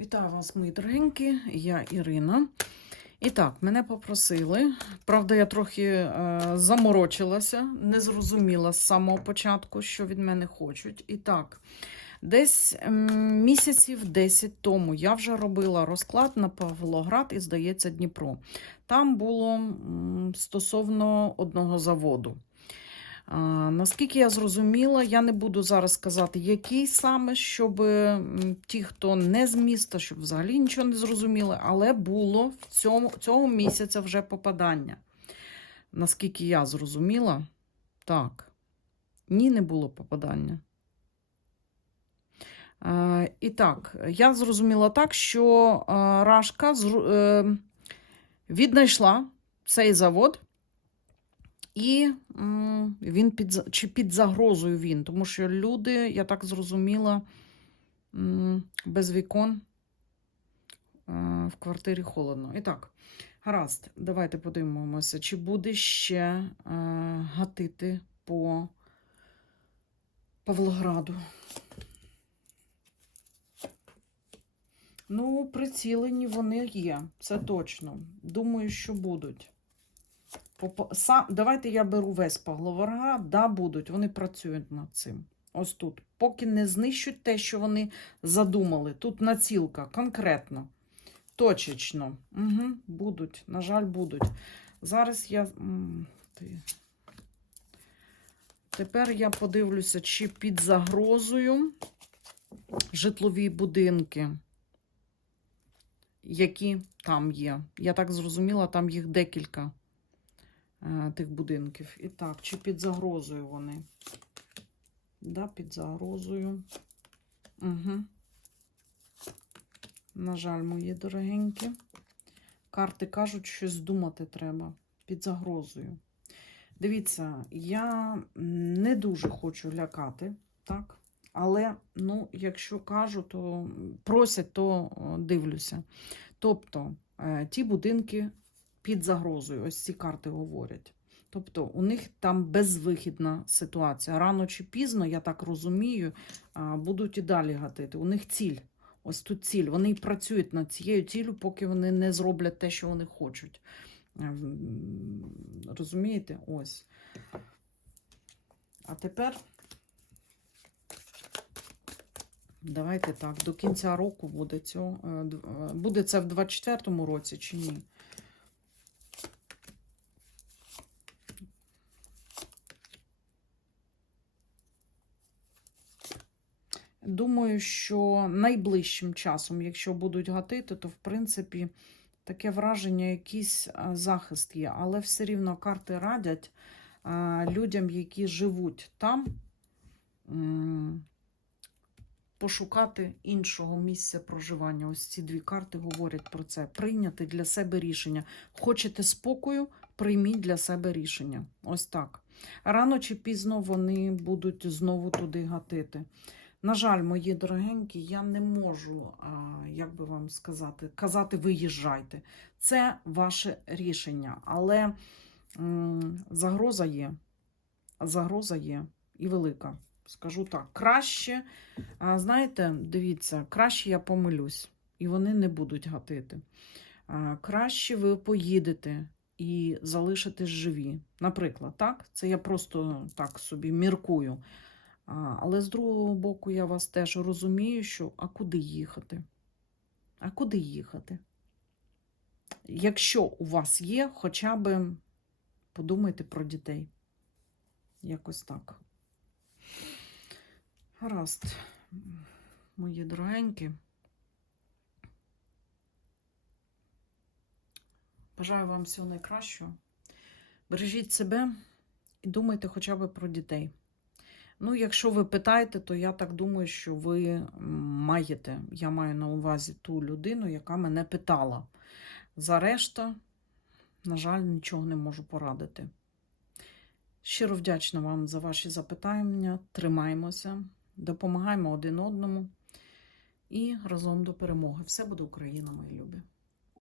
Вітаю вас, мої дорогенькі, я Ірина. І так, мене попросили. Правда, я трохи е, заморочилася, не зрозуміла з самого початку, що від мене хочуть. І так, десь м, місяців 10 тому я вже робила розклад на Павлоград і, здається, Дніпро. Там було м, стосовно одного заводу. Наскільки я зрозуміла, я не буду зараз казати, який саме, щоб ті, хто не з міста, щоб взагалі нічого не зрозуміли, але було в цьому, цього місяця вже попадання. Наскільки я зрозуміла, так, ні, не було попадання. Е, і так, я зрозуміла так, що Рашка зру- е, віднайшла цей завод. І він під, чи під загрозою він, тому що люди, я так зрозуміла, без вікон е, в квартирі холодно. І так, гаразд, давайте подивимося, чи буде ще е, гатити по Павлограду. Ну, прицілені вони є, це точно. Думаю, що будуть. Попо- Са... Давайте я беру весь Павлоград, да, будуть, вони працюють над цим. Ось тут. Поки не знищуть те, що вони задумали. Тут націлка конкретно, точечно. Угу, будуть, на жаль, будуть. Зараз я. Ти... Тепер я подивлюся, чи під загрозою житлові будинки, які там є. Я так зрозуміла, там їх декілька тих будинків. І так, чи під загрозою вони? Да, під загрозою. Угу. На жаль, мої дорогенькі. Карти кажуть, щось думати треба під загрозою. Дивіться, я не дуже хочу лякати, так? Але, ну, якщо кажу, то просять, то дивлюся. Тобто, е, ті будинки під загрозою, ось ці карти говорять. Тобто, у них там безвихідна ситуація. Рано чи пізно, я так розумію, будуть і далі гатити. У них ціль. Ось тут ціль. Вони працюють над цією ціллю, поки вони не зроблять те, що вони хочуть. Розумієте? Ось. А тепер давайте так, до кінця року буде цього. е, е, Буде це в 24-му році чи ні? Думаю, що найближчим часом, якщо будуть гатити, то в принципі таке враження, якийсь захист є. Але все рівно карти радять людям, які живуть там, пошукати іншого місця проживання. Ось ці дві карти говорять про це. Прийняти для себе рішення. Хочете спокою, прийміть для себе рішення. Ось так. Рано чи пізно вони будуть знову туди гатити. На жаль, мої дорогенькі, я не можу, як би вам сказати, казати, виїжджайте. Це ваше рішення. Але загроза є. Загроза є і велика. Скажу так. Краще, знаєте, дивіться, краще я помилюсь, і вони не будуть гатити. Краще ви поїдете і залишитесь живі. Наприклад, так? Це я просто так собі міркую. Але з другого боку, я вас теж розумію, що а куди їхати? А куди їхати? Якщо у вас є, хоча б подумайте про дітей. Якось так. Гаразд, мої дорогенькі. Бажаю вам всього найкращого. Бережіть себе і думайте хоча б про дітей. Ну, якщо ви питаєте, то я так думаю, що ви маєте. Я маю на увазі ту людину, яка мене питала. За решта, на жаль, нічого не можу порадити. Щиро вдячна вам за ваші запитання. Тримаємося, допомагаємо один одному і разом до перемоги. Все буде Україна, мої любі.